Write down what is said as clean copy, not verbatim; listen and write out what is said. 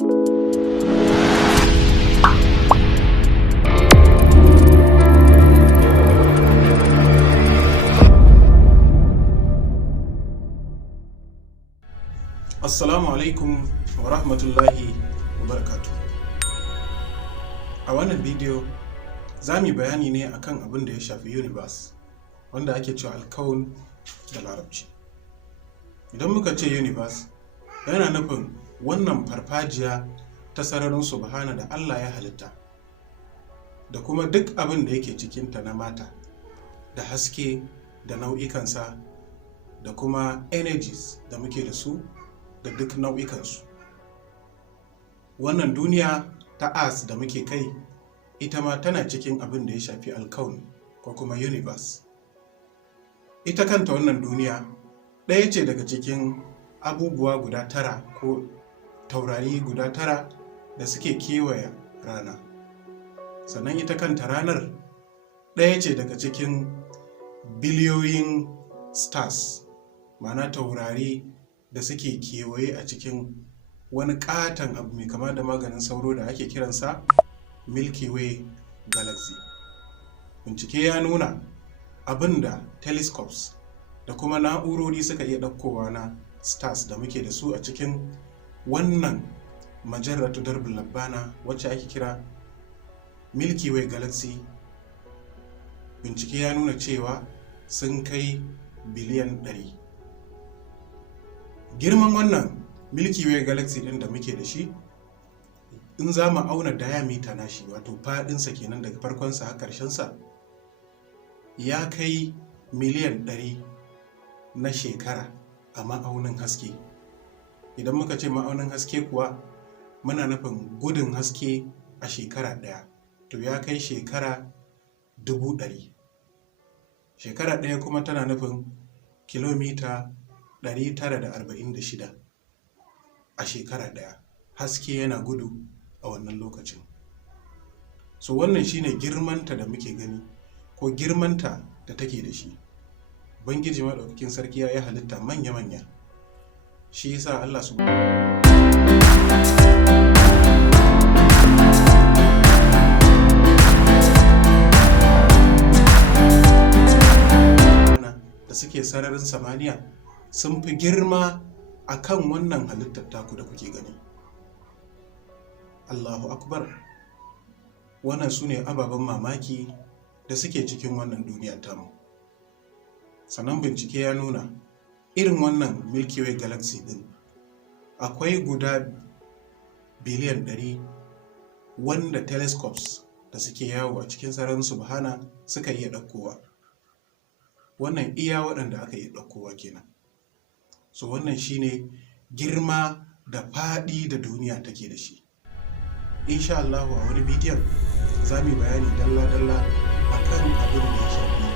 Assalamu alaikum wa rahmatullahi wa barakatuh. A wannan bidiyo za mu yi bayani ne akan abin da ya shafi universe, wanda ake cewa alkaun da larabci. Idan muka ce universe, yana nufin wannan farfajiya ta sararin subhana da Allah ya halitta, da kuma duk abin da yake cikinta na mata, da haske da nau'ikansa, da kuma energies da muke da su da duk nau'ikansu. Wannan duniya ta Earth da muke kai, ita ma tana cikin abin da ya shafi alkaun ko kuma universe. Ita kanta wannan duniya ɗaya ce daga cikin abubuwa guda tara ko taurari guda tara da suke kewaye rana. Sannan ita kanta ranar ɗaya ce daga cikin biliyoyin stars, ma'ana taurari da suke kewaye a cikin wani katon abu mai kama da maganin sauro da ake kiransa Milky Way Galaxy. Bincike ya nuna abinda telescopes da kuma na'urori suka iya ɗaukowa na stars da muke da su a cikin wannan majarratu darbul labbana wacce ake kira Milky Way Galaxy. Bincike ya nuna cewa sun kai biliyan 100. Girman wannan Milky Way Galaxy din da muke da shi, in za mu auna diameter na shi, wato faɗinsa kenan daga farkonsa har ƙarshensa, ya kai miliyan 100 na shekara a ma'aunin haske. Idan muka ce ma'aunin haske kuwa, muna nufin gudun haske a shekara ɗaya, to ya kai shekara 100,000. Shekara ɗaya kuma tana nufin kilomita 946 a shekara ɗaya. Haske yana gudu a wannan lokacin. So wannan shine girmanta da muke gani, ko girmanta da take da shi. Ubangiji maɗaukakin sarki ya yi halitta manya-manya. Shi yasa Allah da suke sararin samaniya sun fi girma a kan wannan halittar taku da kuke gani. Allahu akbar. Wannan su ne ababen mamaki da suke cikin wannan duniya tamu. Sannan bincike ya nuna irin wannan Milky Way Galaxy din akwai guda biliyan 100 wanda telescopes da suke yawo a cikin sararin subhana suka iya ɗaukowa. Wannan iya waɗanda aka iya ɗaukowa kenan. So wannan shine girma da faɗi da duniya take da shi. Insha Allah a wani bidiyon za mu yi bayani dalla-dalla akan abin da ya shafi